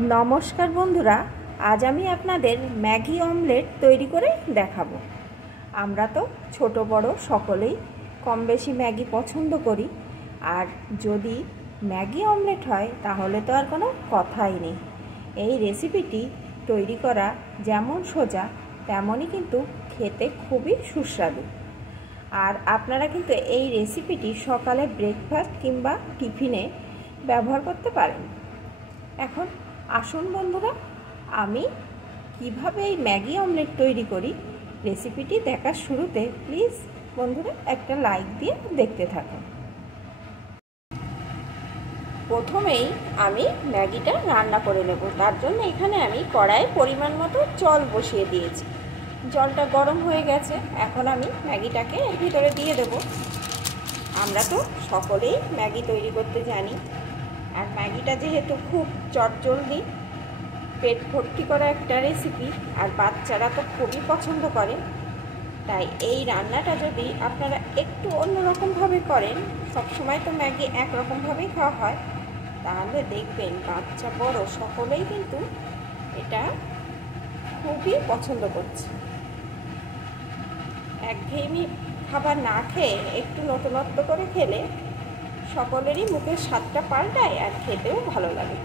নমস্কার বন্ধুরা, আজ আমি আপনাদের ম্যাগি অমলেট তৈরি করে দেখাবো। আমরা তো ছোট বড় সকলেই কম বেশি ম্যাগি পছন্দ করি, আর যদি ম্যাগি অমলেট হয় তাহলে তো আর কোনো কথাই নেই। এই রেসিপিটি তৈরি করা যেমন সোজা তেমনই কিন্তু খেতে খুবই সুস্বাদু। আর আপনারা কিন্তু এই রেসিপিটি সকালে ব্রেকফাস্ট কিংবা টিফিনে ব্যবহার করতে পারেন। এখন আসুন বন্ধুরা, আমি কিভাবে এই ম্যাগি অমলেট তৈরি করি রেসিপিটি দেখার শুরুতে প্লিজ বন্ধুরা একটা লাইক দিয়ে দেখতে থাকুন। প্রথমেই আমি ম্যাগিটা রান্না করে নেব। তার জন্য এখানে আমি কড়াইয়ে পরিমাণ মতো জল বসিয়ে দিয়েছি। জলটা গরম হয়ে গেছে, এখন আমি ম্যাগিটাকে এর ভিতরে দিয়ে দেব। আমরা তো সকলেই ম্যাগি তৈরি করতে জানি, আর ম্যাগিটা যেহেতু খুব চটজলদি পেট ভর্তি করা একটা রেসিপি, আর বাচ্চারা তো খুবই পছন্দ করে, তাই এই রান্নাটা যদি আপনারা একটু অন্যরকমভাবে করেন, সবসময় তো ম্যাগি একরকমভাবেই খাওয়া হয়, তাহলে দেখবেন বাচ্চা বড় সকলেই কিন্তু এটা খুবই পছন্দ করছে। একঘেয়েমি খাবার না খেয়ে একটু নতুনত্ব করে খেলে সকলেরই মুখের স্বাদটা পাল্টায় আর খেতেও ভালো লাগে।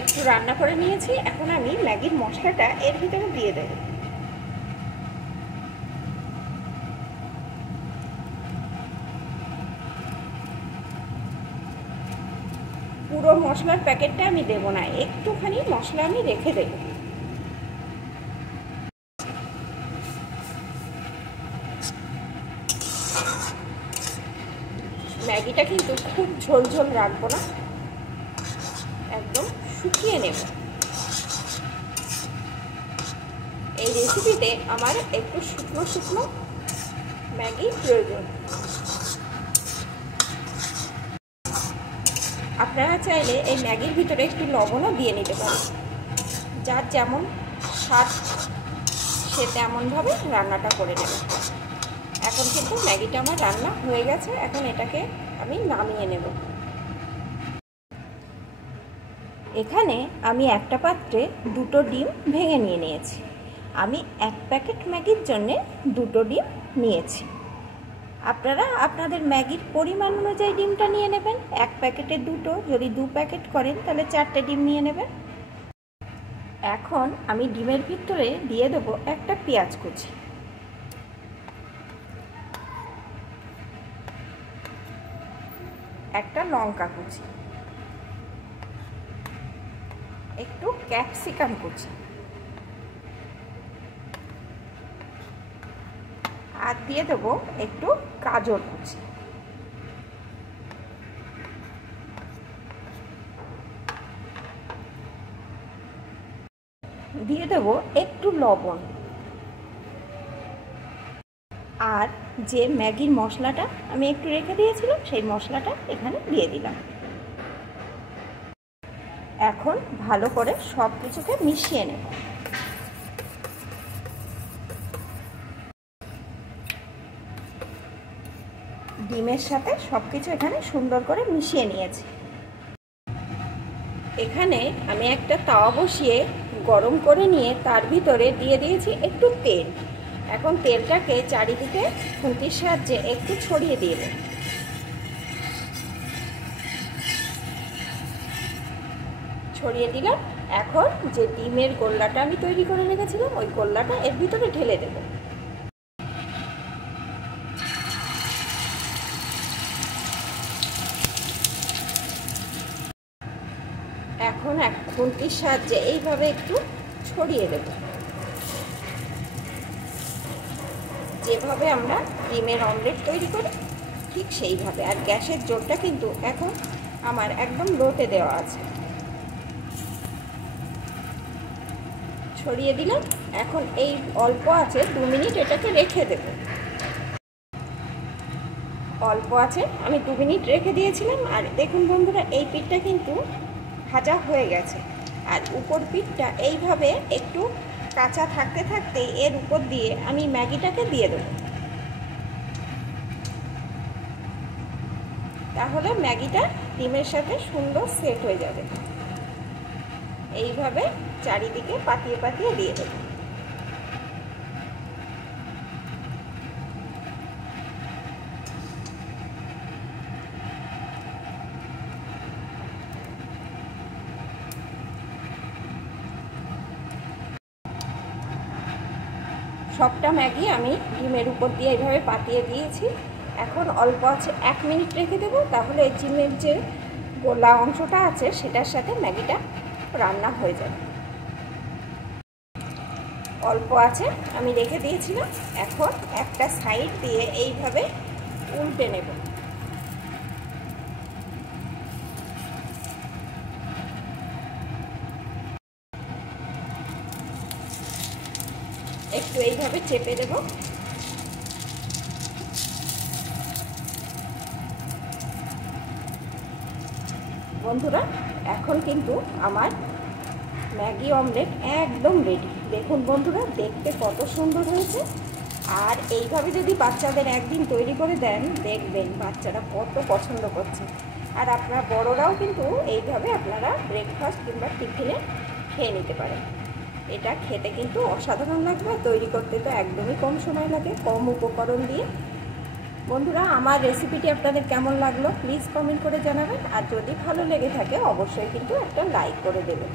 একটু রান্না করে নিয়েছি, এখন আমি ম্যাগির মশলাটা এর ভিতরে দিয়ে দেব। পুরো মশলার প্যাকেটটা আমি দেব না, একটুখানি মশলা আমি রেখে দেব। ম্যাগিটা কিন্তু খুব ঝোল ঝোল রাখবো না, একদম শুকিয়ে নেব। এই রেসিপিতে আমার একটু শুকনো শুকনো ম্যাগি প্রয়োজন। আপনারা চাইলে এই ম্যাগির ভিতরে একটু লবণও দিয়ে নিতে পারেন, যার যেমন স্বাদ সে তেমনভাবে রান্নাটা করে নেবে। এখন কিন্তু ম্যাগিটা আমার রান্না হয়ে গেছে, এখন এটাকে আমি নামিয়ে নেব। এখানে আমি একটা পাত্রে দুটো ডিম ভেঙে নিয়েছি। আমি এক প্যাকেট ম্যাগির জন্যে দুটো ডিম নিয়েছি। আপনারা আপনাদের ম্যাগির পরিমাণ অনুযায়ী ডিমটা নিয়ে নেবেন। এক প্যাকেটে দুটো, যদি 2 প্যাকেট করেন তাহলে 4টে ডিম নিয়ে নেবেন। এখন আমি ডিমের ভিতরে দিয়ে দেবো একটা পেঁয়াজ কুচি, একটা লঙ্কা কুচি, একটু ক্যাপসিকাম কুচি, আর দিয়ে দেবো একটু গাজর কুচি। দিয়ে দেবো একটু লবণ, আর যে ম্যাগির মশলাটা আমি একটু রেখে দিয়েছিলাম সেই মশলাটা এখানে দিয়ে দিলাম। এখন ভালো করে সব কিছুকে মিশিয়ে নেব। ডিমের সাথে সব কিছু এখানে সুন্দর করে মিশিয়ে নিয়েছি। এখানে আমি একটা তাওয়া বসিয়ে গরম করে নিয়ে তার ভিতরে দিয়ে দিয়েছি একটু তেল। এখন তেলটাকে চারিদিকে খুন্তির সাহায্যে একটু ছড়িয়ে দিয়ে দেব। ছড়িয়ে দিলাম। এখন যে ডিমের গোল্লাটা আমি তৈরি করে রেখেছিলাম ওই গোল্লাটা এর ভিতরে ঢেলে দেব। এখন এক খুন্তির সাহায্যে এইভাবে একটু ছড়িয়ে দেব, যেভাবে আমরা ডিমের অমলেট তৈরি করি ঠিক সেইভাবে। আর গ্যাসের জোরটা কিন্তু এখন আমার একদম লোতে দেওয়া আছে। ছড়িয়ে দিলাম। এখন এই অল্প আছে 2 মিনিট এটাকে রেখে দেব। অল্প আছে আমি 2 মিনিট রেখে দিয়েছিলাম, আর দেখুন বন্ধুরা এই পিঠটা কিন্তু ভাজা হয়ে গেছে। আর উপর পিঠটা এইভাবে একটু কাঁচা থাকতে থাকতে এর উপর দিয়ে আমি ম্যাগিটাকে দিয়ে দেব। তাহলে ম্যাগিটা ডিমের সাথে সুন্দর সেট হয়ে যাবে। এইভাবে চারিদিকে পাতিয়ে পাতিয়ে দিয়ে দেব। সবটা ম্যাগি আমি ডিমের উপর দিয়ে এইভাবে পাতিয়ে দিয়েছি। এখন অল্প আছে 1 মিনিট রেখে দেবো, তাহলে এই ডিমের যে গোলা অংশটা আছে সেটার সাথে ম্যাগিটা রান্না হয়ে যাবে। অল্প আছে আমি রেখে দিয়েছিলাম, এখন একটা সাইড দিয়ে এইভাবে উল্টে নেব। একটু এইভাবে চেপে দেব। বন্ধুরা, এখন কিন্তু আমার ম্যাগি অমলেট একদম রেডি। দেখুন বন্ধুরা, দেখতে কত সুন্দর হয়েছে। আর এইভাবে যদি বাচ্চাদের একদিন তৈরি করে দেন, দেখবেন বাচ্চারা কত পছন্দ করছে। আর আপনারা বড়রাও কিন্তু এইভাবে আপনারা ব্রেকফাস্ট কিংবা টিফিনে খেয়ে নিতে পারেন। এটা খেতে কিন্তু অসাধারণ লাগবে। তৈরি করতে তো একদমই কম সময় লাগে, কম উপকরণ দিয়ে। বন্ধুরা, আমার রেসিপিটি আপনাদের কেমন লাগলো প্লিজ কমেন্ট করে জানাবেন। আর যদি ভালো লেগে থাকে অবশ্যই কিন্তু একটা লাইক করে দেবেন।